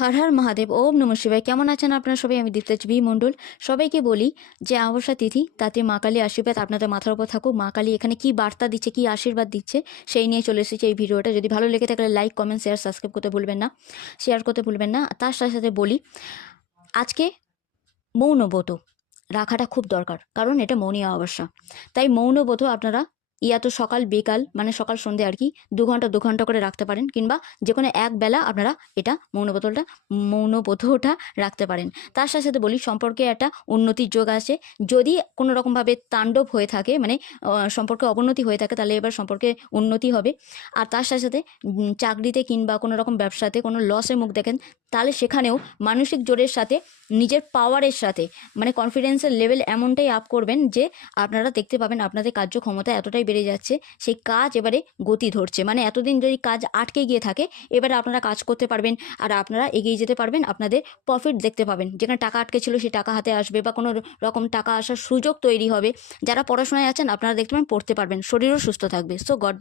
হর হর মহাদেব, ওম নমঃ শিবায়। কেমন আছেন আপনারা সবাই? আমি দীপ্তেজ বি মণ্ডল। সবাইকে বলি যে অমাবস্যা তিথি, তাতে মা কালী আশীর্বাদ আপনাদের মাথার উপর থাকুক। মা কালী এখানে কি বার্তা দিচ্ছে, কি আশীর্বাদ দিচ্ছে, সেই নিয়ে চলে এসেছে এই ভিডিওটা। যদি ভালো লেগে থাকলে লাইক, কমেন্ট, শেয়ার, সাবস্ক্রাইব করতে ভুলবেন না, শেয়ার করতে ভুলবেন না। তার সাথে সাথে বলি, আজকে মৌনব্রত রাখাটা খুব দরকার, কারণ এটা মৌনী অমাবস্যা। তাই মৌনব্রত আপনারা তো সকাল বিকাল, মানে সকাল সন্ধে আর কি, 2 ঘন্টা করে রাখতে পারেন, কিংবা যে কোনো এক বেলা আপনারা এটা মৌনব্রতটা রাখতে পারেন। তার সাথে সাথে বলি, সম্পর্কে একটা উন্নতির যোগ আছে। যদি কোনো রকমভাবে তাণ্ডব হয়ে থাকে, মানে সম্পর্কে অবনতি হয়ে থাকে, তাহলে এবার সম্পর্কে উন্নতি হবে। আর তার সাথে সাথে চাকরিতে কিংবা কোনো রকম ব্যবসাতে কোনো লসের মুখ দেখেন, তাহলে সেখানেও মানসিক জোরের সাথে, নিজের পাওয়ারের সাথে, মানে কনফিডেন্সের লেভেল এমনটাই আপ করবেন যে আপনারা দেখতে পাবেন আপনাদের কার্যক্ষমতা এতটাই বেড়ে যাচ্ছে, সেই কাজ এবারে গতি ধরছে। মানে এতদিন যদি কাজ আটকে গিয়ে থাকে, এবারে আপনারা কাজ করতে পারবেন, আর আপনারা এগিয়ে যেতে পারবেন, আপনাদের প্রফিট দেখতে পাবেন। যেখানে টাকা আটকে ছিল, সেই টাকা হাতে আসবে, বা কোনো রকম টাকা আসার সুযোগ তৈরি হবে। যারা পড়াশোনায় আছেন, আপনারা দেখতে পাবেন পড়তে পারবেন, শরীরও সুস্থ থাকবে। So god